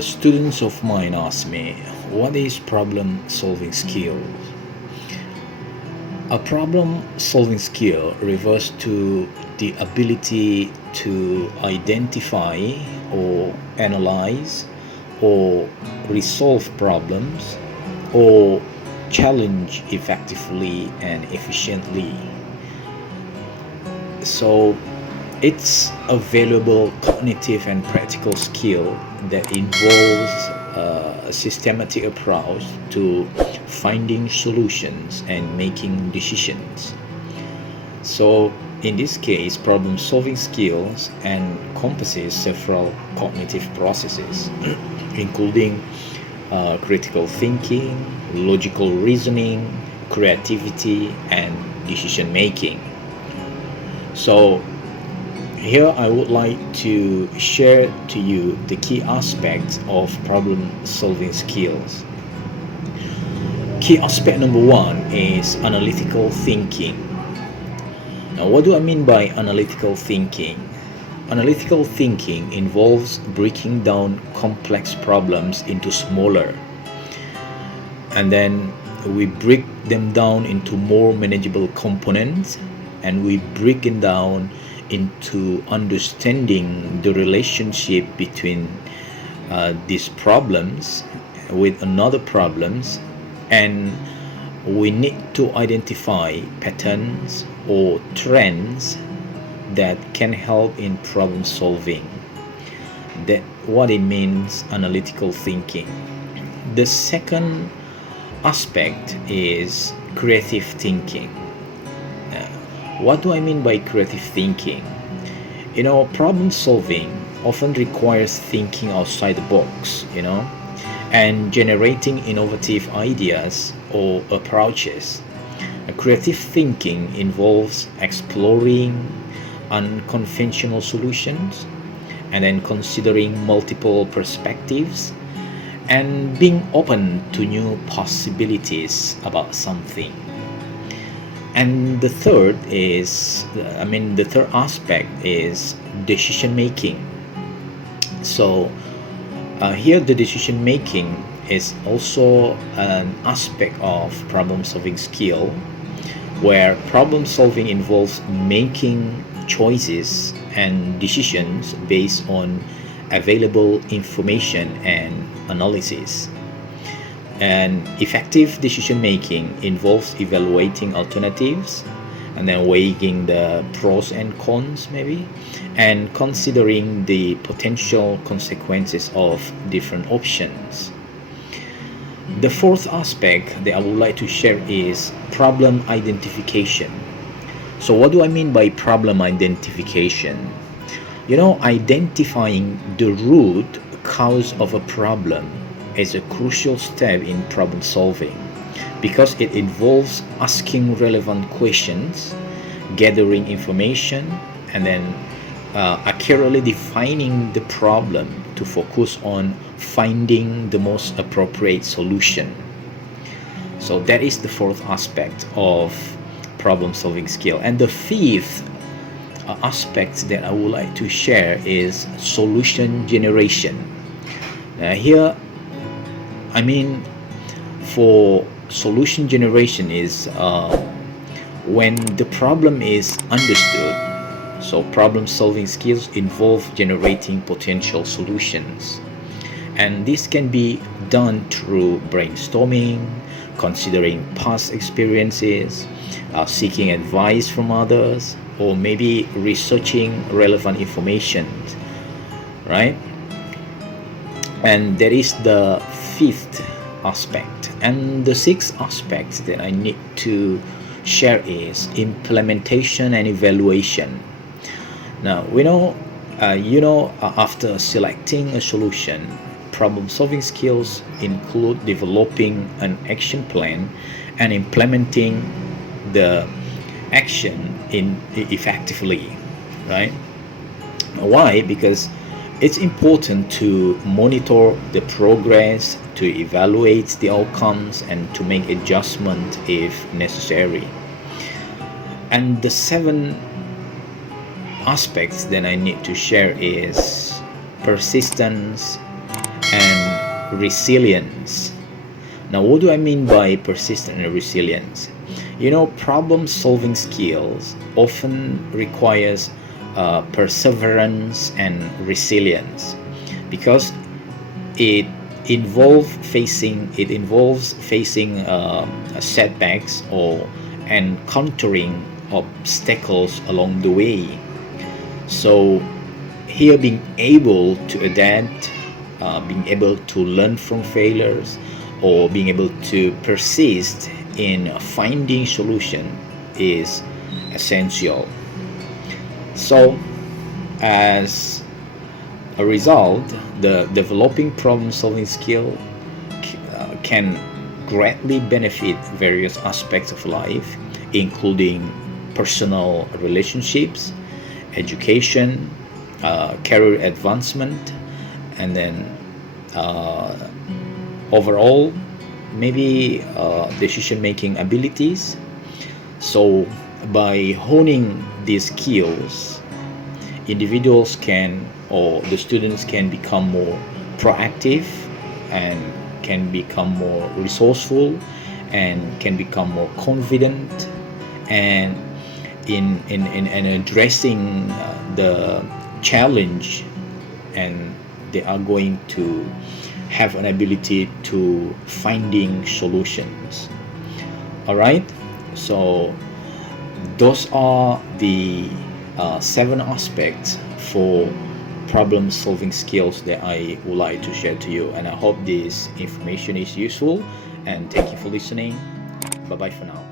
Students of mine ask me, what is problem solving skill? A problem solving skill refers to the ability to identify or analyze or resolve problems or challenge effectively and efficiently. So it's a valuable cognitive and practical skill that involves a systematic approach to finding solutions and making decisions. So, in this case, problem solving skills encompasses several cognitive processes, including critical thinking, logical reasoning, creativity, and decision making. So, here I would like to share to you the key aspects of problem solving skills. Key aspect number one is analytical thinking. Now, what do I mean by analytical thinking? Analytical thinking involves breaking down complex problems into smaller, and then we break them down into more manageable components, and we break it down into understanding the relationship between these problems with another problems, and we need to identify patterns or trends that can help in problem solving. That what it means analytical thinking. The second aspect is creative thinking. What do I mean by creative thinking? Problem solving often requires thinking outside the box, and generating innovative ideas or approaches. Creative thinking involves exploring unconventional solutions and then considering multiple perspectives and being open to new possibilities about something. And the third aspect is decision making. So here the decision making is also an aspect of problem solving skill, where problem solving involves making choices and decisions based on available information and analysis. And effective decision making involves evaluating alternatives and then weighing the pros and cons, maybe, and considering the potential consequences of different options. The fourth aspect that I would like to share is problem identification. So, what do I mean by problem identification? Identifying the root cause of a problem is a crucial step in problem solving because it involves asking relevant questions, gathering information, and then accurately defining the problem to focus on finding the most appropriate solution. So that is the fourth aspect of problem solving skill. And the fifth aspect that I would like to share is solution generation. Here I mean, for solution generation is when the problem is understood. So problem solving skills involve generating potential solutions. And this can be done through brainstorming, considering past experiences, seeking advice from others, or maybe researching relevant information, right? And that is the fifth aspect. And the sixth aspect that I need to share is implementation and evaluation. Now after selecting a solution, problem solving skills include developing an action plan and implementing the action effectively, right? Why? Because it's important to monitor the progress, to evaluate the outcomes, and to make adjustment if necessary. And the seven aspects that I need to share is persistence and resilience. Now, what do I mean by persistence and resilience? Problem solving skills often requires perseverance and resilience, because it involves facing setbacks or encountering obstacles along the way. So here, being able to adapt, being able to learn from failures, or being able to persist in finding solution is essential. So, as a result, the developing problem-solving skill can greatly benefit various aspects of life, including personal relationships, education, career advancement, and then uh, overall, maybe decision-making abilities. So, by honing these skills, individuals can, or the students can become more proactive, and can become more resourceful, and can become more confident, and in addressing the challenge, and they are going to have an ability to finding solutions. All right, so those are the 7 aspects for problem solving skills that I would like to share to you, and I hope this information is useful, and thank you for listening. Bye bye for now.